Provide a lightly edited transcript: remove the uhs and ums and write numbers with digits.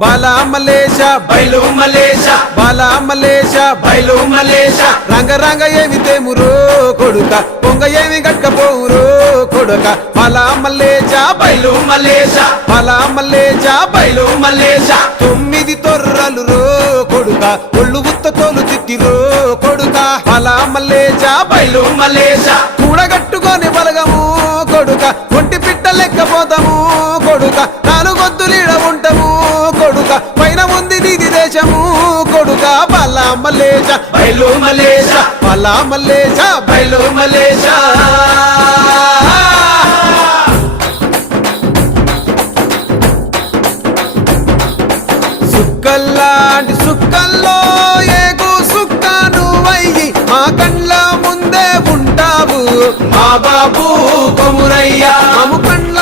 బాలా మలేష బయలు మలేష బాలా మలేష బయలు మలేష రంగ రంగ ఏమి తేమురో కొడుక పొంగ ఏమి గట్టపోవురో కొడుక బాలా మలేష బయలు మలేష బాలా మలేష బయలు మలేష 9 తొర్రలు రో కొడుక ఒళ్ళు ఉత్త తోలు తిట్టిరో కొడుక బాలా మలేష బయలు మలేష కూడగట్టుకొని బలగము కొడుక ఒంటి పిట్ట లెక్కపోతాము కొడుక 4 గొద్దులీడ ఉంటాము కొడుక పైన ఉంది నీది దేశము కొడుక బాలా మలేష బయలు మలేష బాలా మలేష బయలు మలేష సుక్కల్లాంటి సుక్కల్లో ఏగు సుక్క నువ్వయ్యి మా కండ్ల ముందే ఉంటావు మా బాబు కొమురయ్య మము కండ్ల